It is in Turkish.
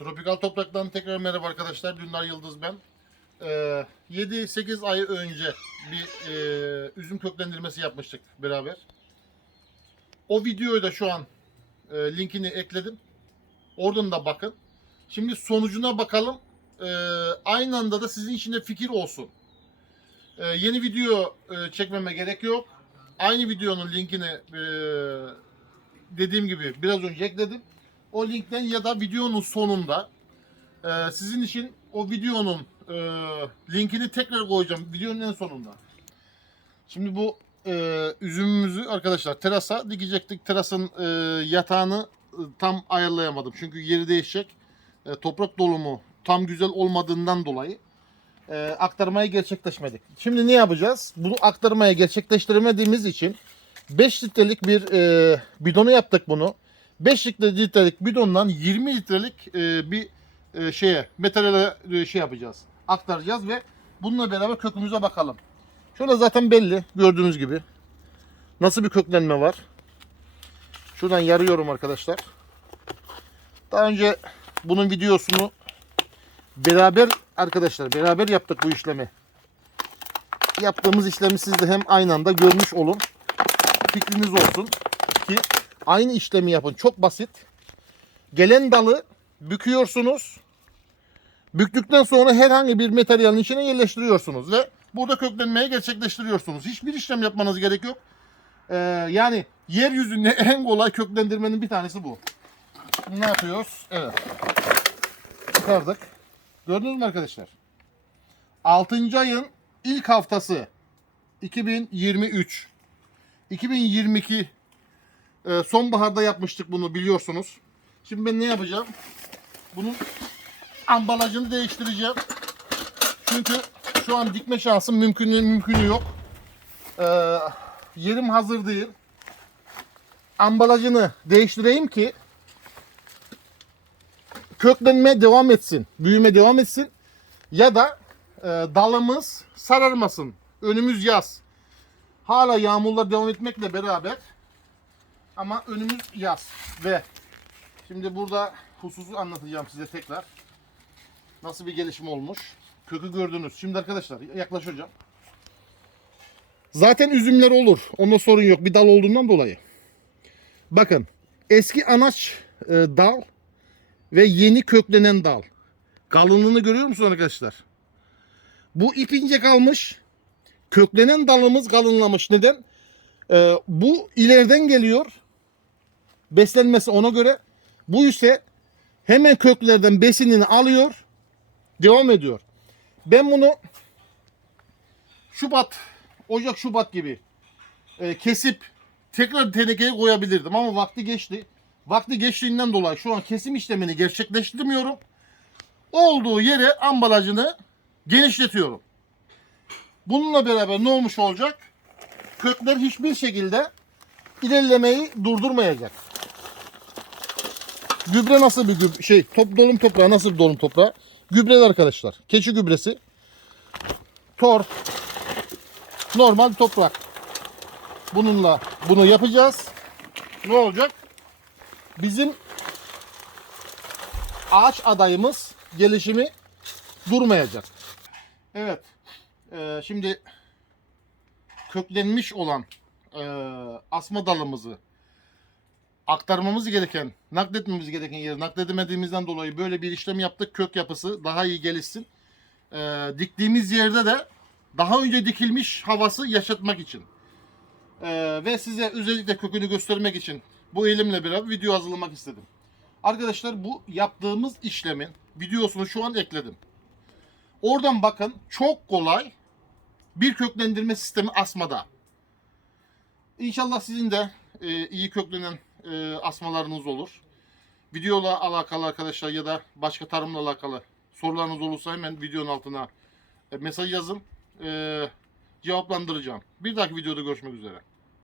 Tropikal Toprak'tan tekrar merhaba arkadaşlar. Dündar Yıldız ben. Ee, 7-8 ay önce bir e, üzüm köklendirmesi yapmıştık beraber. O videoyu da şu an e, linkini ekledim. Oradan da bakın. Şimdi sonucuna bakalım. Ee, aynı anda da sizin için de fikir olsun. Ee, yeni video e, çekmeme gerek yok. Aynı videonun linkini e, dediğim gibi biraz önce ekledim. O linkten ya da videonun sonunda e, sizin için o videonun e, linkini tekrar koyacağım videonun en sonunda. Şimdi bu e, üzümümüzü arkadaşlar terasa dikecektik. Terasın e, yatağını e, tam ayarlayamadım. Çünkü yeri değişecek. E, toprak dolumu tam güzel olmadığından dolayı e, aktarmayı gerçekleşmedik. Şimdi ne yapacağız? Bunu aktarmaya gerçekleştiremediğimiz için 5 litrelik bir e, bidonu yaptık bunu. 5 litrelik bidondan 20 litrelik e, bir e, şeye metale e, şey yapacağız. Aktaracağız ve bununla beraber kökümüze bakalım. Şöyle zaten belli gördüğünüz gibi. Nasıl bir köklenme var. Şuradan yarıyorum arkadaşlar. Daha önce bunun videosunu beraber arkadaşlar beraber yaptık bu işlemi. Yaptığımız işlemi siz de hem aynı anda görmüş olun. Fikriniz olsun ki aynı işlemi yapın. Çok basit. Gelen dalı büküyorsunuz. Büktükten sonra herhangi bir materyalin içine yerleştiriyorsunuz ve burada köklenmeyi gerçekleştiriyorsunuz. Hiçbir işlem yapmanız gerek yok. Ee, yani yeryüzünde en kolay köklendirmenin bir tanesi bu. Ne yapıyoruz? Evet. Çıkardık. Gördünüz mü arkadaşlar? 6. ayın ilk haftası 2023. 2022 e, sonbaharda yapmıştık bunu biliyorsunuz. Şimdi ben ne yapacağım? Bunun ambalajını değiştireceğim. Çünkü şu an dikme şansım mümkün mümkünü yok. Ee, yerim hazır değil. Ambalajını değiştireyim ki köklenme devam etsin, büyüme devam etsin ya da e, dalımız sararmasın. Önümüz yaz. Hala yağmurlar devam etmekle beraber ama önümüz yaz ve şimdi burada hususu anlatacağım size tekrar. Nasıl bir gelişim olmuş. Kökü gördünüz. Şimdi arkadaşlar yaklaşacağım. Zaten üzümler olur. Onda sorun yok. Bir dal olduğundan dolayı. Bakın eski anaç e, dal ve yeni köklenen dal. Kalınlığını görüyor musunuz arkadaşlar? Bu ip ince kalmış. Köklenen dalımız kalınlamış. Neden? Ee, bu ileriden geliyor. Beslenmesi ona göre. Bu ise hemen köklerden besinini alıyor. Devam ediyor. Ben bunu Şubat, Ocak Şubat gibi e, kesip tekrar tenekeye koyabilirdim ama vakti geçti. Vakti geçtiğinden dolayı şu an kesim işlemini gerçekleştirmiyorum. Olduğu yere ambalajını genişletiyorum. Bununla beraber ne olmuş olacak? Kökler hiçbir şekilde ilerlemeyi durdurmayacak. Gübre nasıl bir gübre? Şey, top dolum toprağı nasıl bir dolum toprağı? Gübreli arkadaşlar. Keçi gübresi. Tor. Normal toprak. Bununla bunu yapacağız. Ne olacak? Bizim ağaç adayımız gelişimi durmayacak. Evet. Ee, şimdi köklenmiş olan e, asma dalımızı aktarmamız gereken, nakletmemiz gereken yere nakledemediğimizden dolayı böyle bir işlem yaptık. Kök yapısı daha iyi gelişsin. Ee, diktiğimiz yerde de daha önce dikilmiş havası yaşatmak için. Ee, ve size özellikle kökünü göstermek için bu elimle beraber video hazırlamak istedim. Arkadaşlar bu yaptığımız işlemin videosunu şu an ekledim. Oradan bakın çok kolay bir köklendirme sistemi asmada. İnşallah sizin de e, iyi köklenen e, asmalarınız olur. Videola alakalı arkadaşlar ya da başka tarımla alakalı sorularınız olursa hemen videonun altına e, mesaj yazın. E, cevaplandıracağım. Bir dahaki videoda görüşmek üzere.